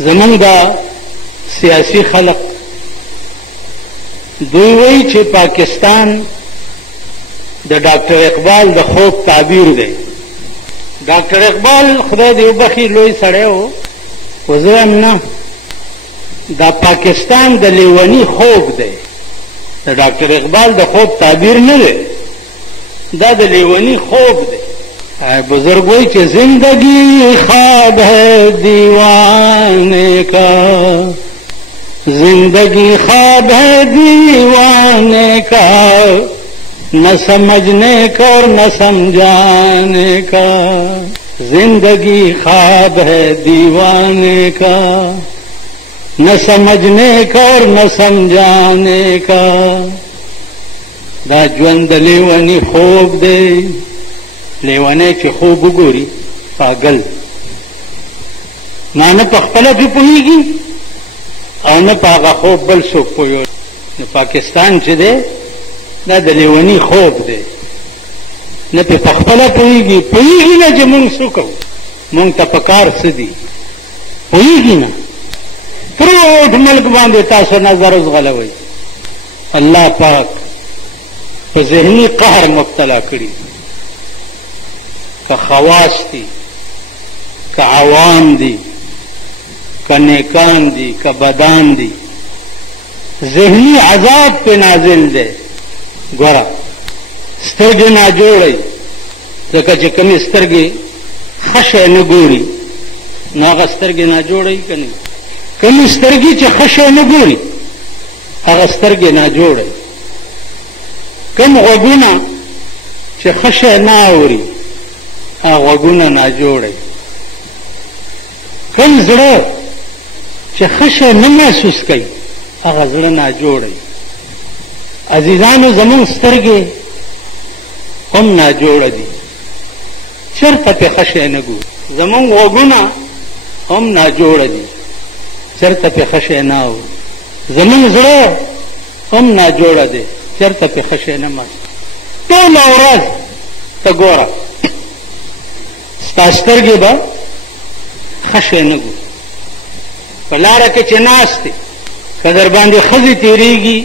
زمونږ دا سیاسی خلق دوی وایي چې پاکستان د ډاکټر اقبال د خوب تعبیر دی. ډاکټر اقبال خدای دې وبخي لوی سړی و، خو زه هم نه، دا پاکستان د لیوني خوب دی. د ډاکټر اقبال د خوب تعبیر نه دی، دا د لیوني خوب دی. بزرگ وہی کہ زندگی خواب ہے دیوانے کا، زندگی خواب ہے دیوانے کا، نہ سمجھنے کا اور نہ سمجھانے کا. زندگی خواب ہے دیوانے کا، نہ سمجھنے کا اور نہ سمجھانے کا. دا ژوند لیونی خوب دی. لیونی چې خوب وګوري پاگل نه په خپله پې پوهېږي او نه په هغه خوب بل څوک پوهېږي. نو پاکستان چې دی دا د لیوني خوب دی، نه پې په خپله پوهېږي نه چې مونږ څه کوو، مونږ ته په کار څه دي پوهېږي نه. ټول ملک باندې تاسو نظر وځغلوئ. الله پاک په ذهني قهر مبتلا کړي، که خواص دي، که عوام دي، که نیکان دي، که بدان دي، ذهني عذاب پہ نازل دی. ګوره سترګې ناجوړئ، ځکه چې کومې سترګې ښه شی نه ګوري نو هغه سترګې ناجوړئ که نه. کومې سترګې چې ښه شی نه ګوري هغه سترګې ناجوړئ. کوم غوږونه چې ښه شی نه اوري هغه غوږونه ناجوړئ. کوم زړه چې ښه شی نه محسوس کوي هغه زړه ناجوړئ. عزیزانو زمونږ سترګې هم ناجوړه دي، چېرته پې ښه شی نه ګوري. زمونږ غوږونه هم ناجوړه دي، چېرته پې ښه شی نه اوري. زمونږ زړه هم ناجوړه دی، چېرته پې ښه شی نه محسوس. ټوله ورځ ته ګوره ستا سترګې به ښه شی نه ګوري. په لاره کې چې ناست دی که در باندې ښځې تېرېږي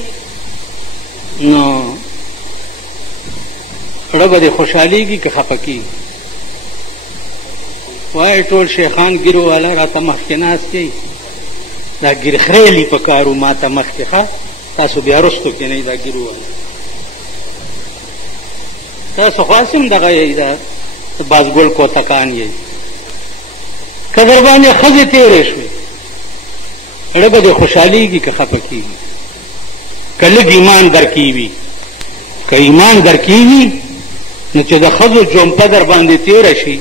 نو زړه به دې خوشحالېږي که خفه کېږي. وایي ټول شیخان ګیرو والا راته مخکې ناست دی، دا ګیر خریلي په کارو ما ته مخکې ښه، تاسو بیا رستو کېنئ دا ګیرو والا. تاسو خو هسې هم دغه یئ دا بازګل کوتکان یئ. که در باندې ښځې تېرې شوې زړه به دې خوشحالېږي که خفه کېږي. که لږ ایمان در کې وي، که ایمان در کې وي نو چې د ښځو جومپه در باندې تېره شي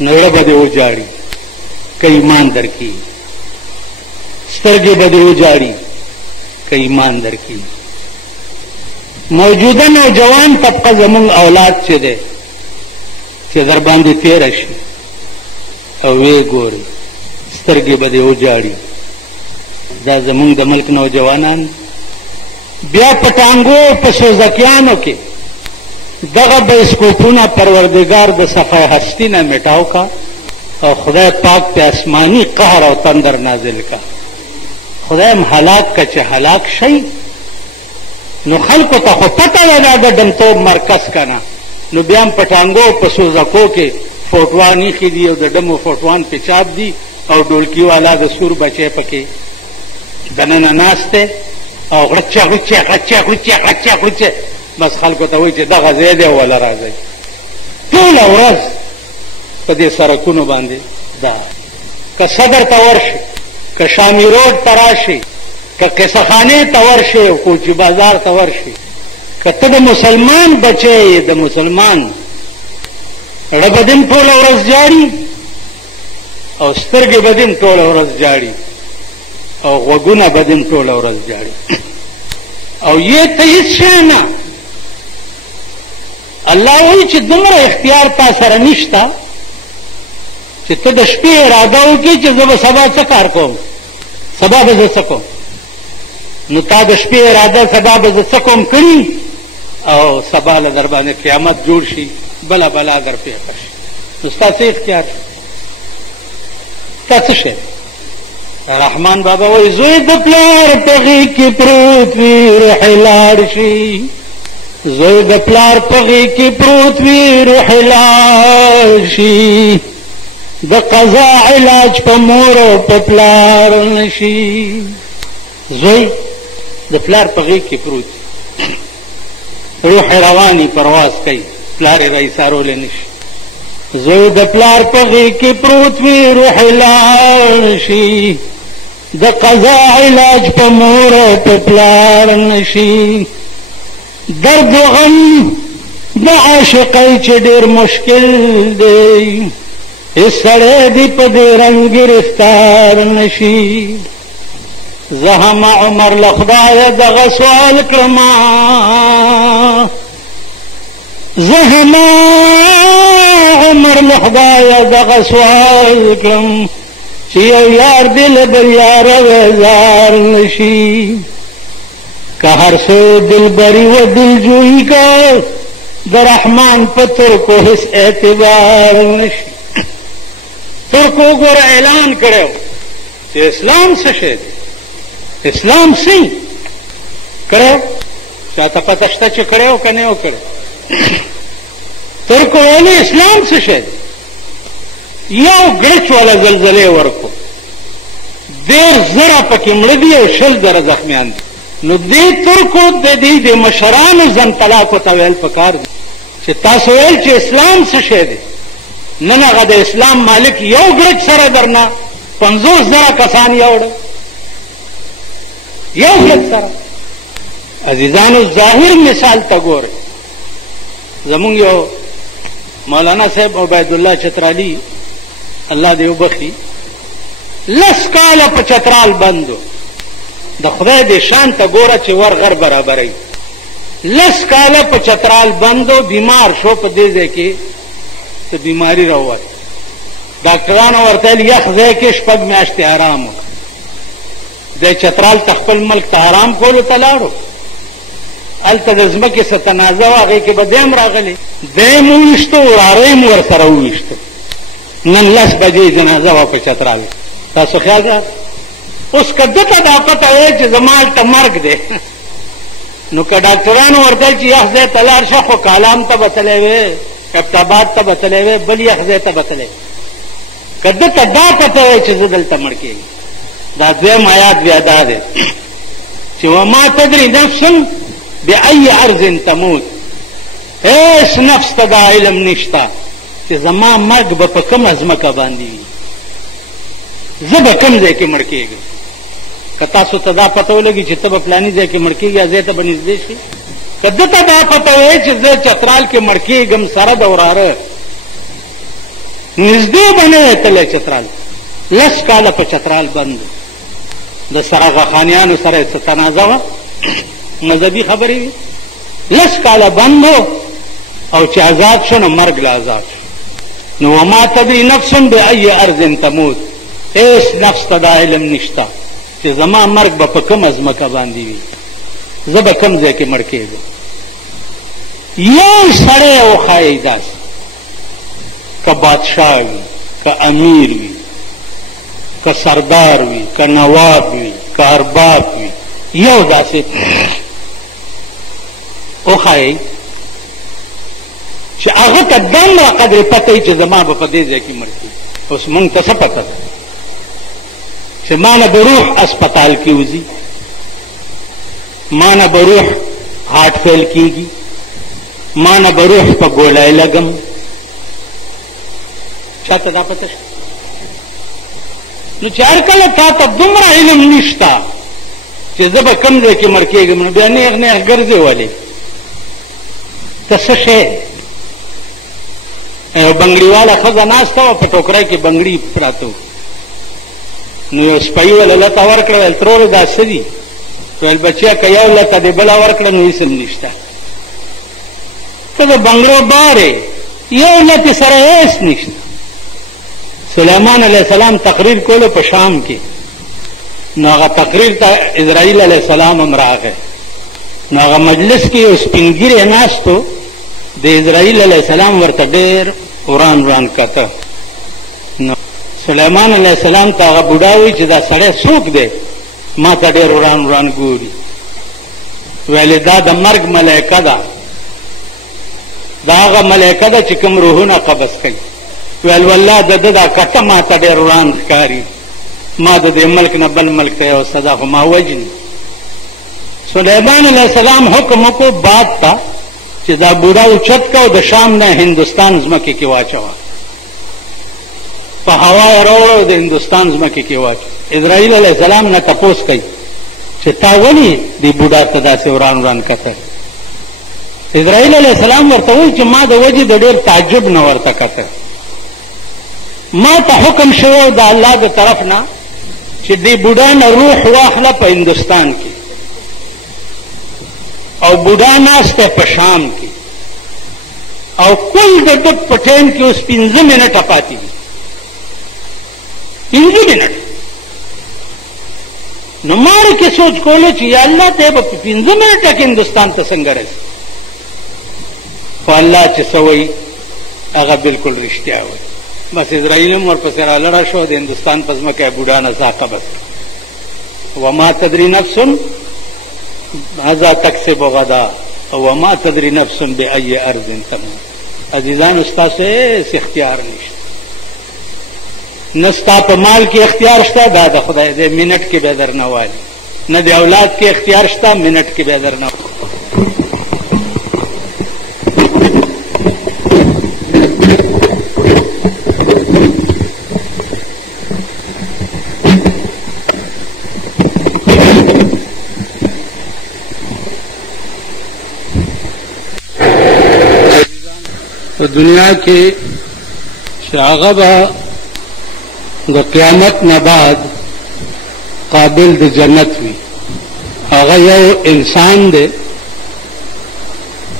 نو زړه به دې وجاړي. که ایمان در کې وي سترګې به دې وجاړي که ایمان در کې وي. موجوده نوجوان طبقه زمونږ اولاد چې دی چې در باندې تېره شي او ویې ګوري سترګې به دې وجاړي. دا زمونږ د ملک نوجوانان بیا په ټانګو په سوزکیانو کې دغه بایسکوپونه پروردګار د صفحه هستی نه مټاو کا او خدای پاک په آسمانی قهر او تندر نازل کا. خدای هم هلاک کا چې هلاک شي. نو خلکو ته خو پته ده دا د ډمتوب مرکز که نه، نو بیا هم په ټانګو په سوزکو کې فوټوان ایښي دي او د ډمو فوټوان پې چاپ دي او ډولکي والا د سور بچی پکې دننه ناست دی او غړچه غړچه غړچه غړچه غړچه غړچه بس خلکو ته وایي چې دغه ځای دی وله راځئ. ټوله ورځ په دې سړکونو باندې دا که صدر ته ورشي، که شامي روډ ته راشي، که قصه خانې ته ورشي او کوچي بازار ته ورشي، که ته د مسلمان بچی یې د مسلمان زړه به دې هم ټوله ورځ جاړي او سترګې به دې هم ټوله ورځ جاړي او غوږونه به دې هم ټوله ورځ جاړي او یې ته هېڅ شی نه. الله وایي چې دومره اختیار تا سره نشته چې ته د شپې اراده وکړې چې زه به سبا څه کار کوم، سبا به زه څه کوم. نو تا د شپې اراده سبا به زه څه کوم کړي او سبا له در باندې قیامت جوړ شي، بله بلا در پېښه شي. نو ستا څه اختیار شي؟ ستا څه شی رحمان بابا وای زوی د پلار په غېږ کې پروت وي روح یې لاړ شي زوی د پلار په غېږ کې پروت وي روح یې لاړ شي د قضا علاج په مور او په پلار نشي زوی د پلار په غېږ کې پروت روح یې رواني پرواز کوي پلار یې راایسارولی نشي زوی د پلار په غېږ کې پروت وي روح یې لاړ شي د قضا علاج په مور او په پلار نشي درد و غم د عاشقۍ چې ډېر مشکل دی هېڅ سړی دې په دې رنګ ګرفتار نشي زه هم عمر له خدایه دغه سوال کړمه زه هم عمر له خدایه دغه سوال کړم چې یو یار دې له بل یاره بیزار نشي که هر څه دلبري و دلجویي که د رحمان په ترکو هېڅ اعتبار نشي ترکو ګوره اعلان کړی چې اسلام څه شی دی اسلام څه کړی چاته پته شته چې کړی و که نه و کړی ترکو ویلي اسلام څه شی دی یو ګړچ والا زلزلې ورکو 10,000 پکې مړه دي او 20,000 زخمیان دي نو دې ترکو د دې د مشرانو ځن طلاقو ته ویل پکار دي چې تاسو ویل چې اسلام څه شی دی نن هغه د اسلام مالک یو ګړچ سره درنه 50,000 کسان یوړه یو ګړچ سره عزیزانو ظاهر مثال ته ګورئ زمونږ یو مولانا صاحب عبید الله چترالی الله دې وبخي 10 کاله په چترال بندو د خدای دې شان ته ګوره چې ور غر برابروي 10 کاله په چترال بندو بیمار شو په دې ځای کې چې بیماری راووت ډاکټرانو ورته ویل یخ ځای کې 6 میاشتې آرام وکړه د چترال ته خپل ملک ته آرام کولو ته لاړو هلته د ځمکې څه تنازع وه هغې کې به دی هم راغلی دی م وویشتو وراره یې م ورسره وویشتو نن 10 بجې جنازه وه په چترال تاسو خیال ده اوس که ده ته دا پته وی چې زما هلته مرګ دی نو که ډاکټرانو ورته چې یخ ځای ته لاړ شه خو کالام ته به تلی وی ابتاباد ته به تلی وی بل یخ ځای ته به تلی که ده ته دا پته وی چې زه دلته مړ کېږم دا دویم آیات بیا دا دی چې وما تدري نفس بأي أرض تموت هیڅ نفس ته دا علم نشته چې زما مرګ به په کومه ځمکه باندې وي زه به کوم ځای کې مړ کېږم که تاسو ته دا پته ولګي چې ته به فلاني ځای کې مړ کېږي ځای ته به نږدې شي که ده ته دا پته وایي چې زه چترال کې مړ کېږم سره د وراره نږدې به نه وی تلی چترال 10 کاله په چترال بند د سره غخانیانو سره یې څه تنازع وه مذهبي خبرې وي 10 کاله بند او چې آزاد شو نو مرګ له آزاد شو نو وما تدري نفس بأي أرض تموت هیڅ نفس ته دا علم نشته چې زما مرګ به په کومه ځمکه باندې وي زه به کوم ځای کې مړ کېږم یو سړی وښایئ داسې که بادشاه وي که امیر وي که سردار وي که نواب وي که ارباب وي یو داسې وښایئ چې هغه ته دومره قدر پته وي چې زما به په دې ځای کې مړ کېږي اوس مونږ ته څه پته ده چې ما نه به روح اسپتال کې وځي ما نه به روح هارټ فیل کېږي ما نه به روح په ګولۍ لګم چاته دا پته شته نو چې هر کله تا ته دومره علم نشته چې زه به کوم ځای کې مړ کېږم نو بیا نیغ نیغ ګرځې ولې ته څه شی یو بنګړیواله ښځه ناسته وه په ټوکری کې بنګړي پراته وو نو یو سپی وله لته ورکړه ویل ترورې دا څه دي ویل بچیا که یو لته دې بله ورکړه نو هېڅ هم نشته ته د بنګړو بارې یو لتې سره هېڅ نشته سلیمان علیه السلام تقریر کولو په شام کې نو هغه تقریر ته اسرائیل علیه السلام هم راغی نو هغه مجلس کې یو سپین ږیری ناست و د اسرائیل علیه السلام ورته ډېر وران وران کته نو سلیمان علیہ السلام ته هغه بوډا وایي چې دا سړی څوک دی ما ته ډېر وران وران ګوري ویلې دا د مرګ ملایکه ده دا هغه ملایکه ده چې کوم روحونه قبض کوي ویل والله د ده دا کټه ما ته ډېر وران ښکاري ما د دې ملک نه بل ملک ته یو صدا خو ما وجني سلیمان علیہ السلام حکم وکړو باد ته چې دا بوډا اوچت کا او د شام نه هندوستان ځمکې کې واچوه په هوا یې راوړو د هندوستان ځمکې کې واچو اسرائیل علیه السلام نه تپوس کوي چې تا ولې دې بوډا ته داسې وران وران کتل اسرائیل علیه السلام ورته وایي چې ما د وجې د ډېر تعجب نه ورته کتل ما ته حکم شوی د الله د طرف نه چې دې بوډا نه روح واخله په هندوستان کې او بوډا ناست دی په شام کې او کل د ده په ټایم کې اوس 15 منټه پاتې دي 15 منټ نو ما کې سوچ کولو چې یا الله ته به 15 منټه کې هندوستان ته څنګه رسي خو الله چې څه وایي هغه بالکل رښتیا وایي بس اسرائیل هم ورپسې رالړه شو د هندوستان په ځمکه یې بوډا نڅا قبض وما تدري نفس ماذا تکسب غدا وما تدري نفس بأي ارض تموت عزیزان ستاسو هیڅ اختیار نشته نه ستا په مال کې اختیار شته دا د خدای دی منټ کې به درنه والي نه د اولاد کې اختیار شته منټ کې به درنه دنیا کې هغه به د قیامت نه بعد قابل د جنت وي هغه یو انسان دی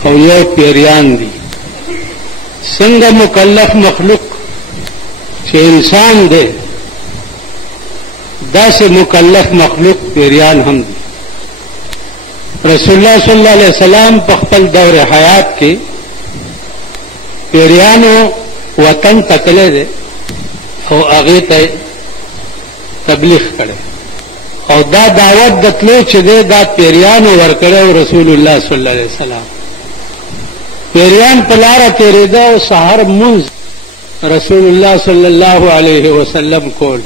او یو پیریان دی څنګه مکلف مخلوق چې انسان دی داسې مکلف مخلوق پیریان هم دی رسول الله صلی الله علیه وسلم په خپل دور حیات کې پیریانو وطن تکلی دی او هغې ته تبلیغ کړی او دا دعوت د تلو چې دی دا پیریانو ورکړی او رسول الله صلی الله علیه وسلم پیریان په لاره تېرېده او سهار مونځ رسول الله صلی الله علیه وسلم کول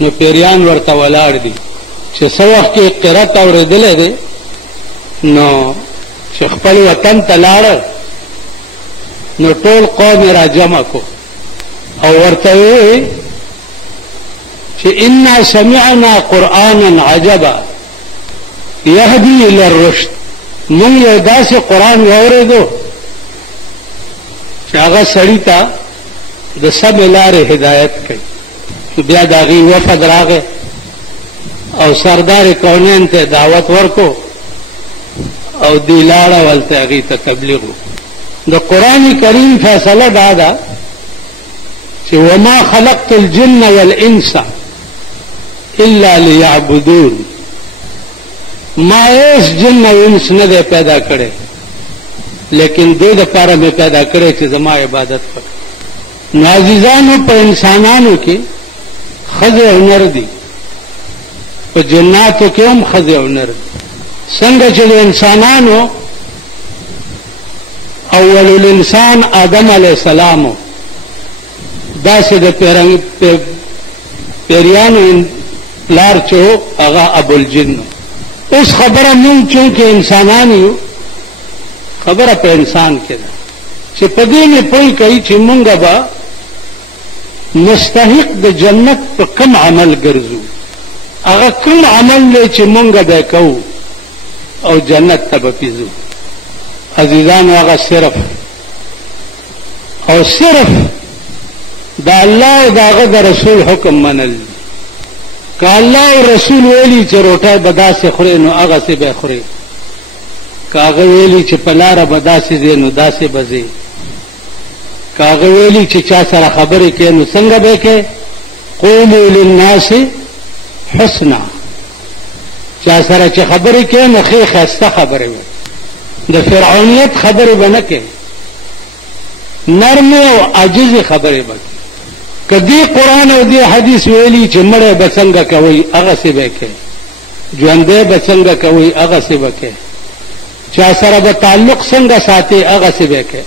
نو پیریان ورته ولاړ دي چې څه وخت کې قرت اورېدلی دی نو چې خپل وطن ته لاړه نو ټول قوم را جمع کو او ورته وی چې انا سمعنا قرانا عجبا يهدي الى الرشد موږ یو داسې قرآن واورېدو چې هغه سړي ته د سمې لارې هدایت کوي بیا د هغې وفد راغی او سردار کونین ته دعوت ورکو او دی لاړه ولته هغې ته تبلیغ وکړو د قرآن کریم فیصله دا ده چې وما خلقت الجن والانس الا ليعبدون ما ایس جن او انس نه دی پیدا کړی لیکن دې دپاره مې پیدا کړی چې زما عبادت وکړي نو عزیزانو په انسانانو کې ښځې او نر دي په جناتو کې هم ښځې او نر دي څنګه چې د انسانانو اول الانسان آدم علیہ السلام داسې د پیریانو لار چو هغه ابوالجن اوس خبره مونږ چونکې انسانان یو خبره په انسان کې ده چې په دې مې پوه کوي چې مونږ به مستحق د جنت په کم عمل ګرځو هغه کوم عمل دی چې مونږ به کوو او جنت ته به پیځو عزیزانو هغه صرف او صرف د الله او د هغه د رسول حکم منل که الله او رسول ویلي چې روټۍ به داسې خورې نو هغسې به خورې که هغه ویلي چې په لاره به داسې ځې نو داسې به ځې که هغه ویلي چې چا سره خبرې کوې نو څنګه به کوې قولوا للناس حسنا چا سره چې خبرې کوې نو ښې ښایسته خبرې وایي د فرعونیت خبرې به نه کوي نرمې او عاجزې خبرې به کوي که دې قرآن او دې حدیث ویلي چې مړی به څنګه کوئ هغسې به یې کوئ، ژوندی به څنګه کوئ هغسې به کوئ، چا سره به تعلق څنګه ساتئ هغسې به یې کوئ.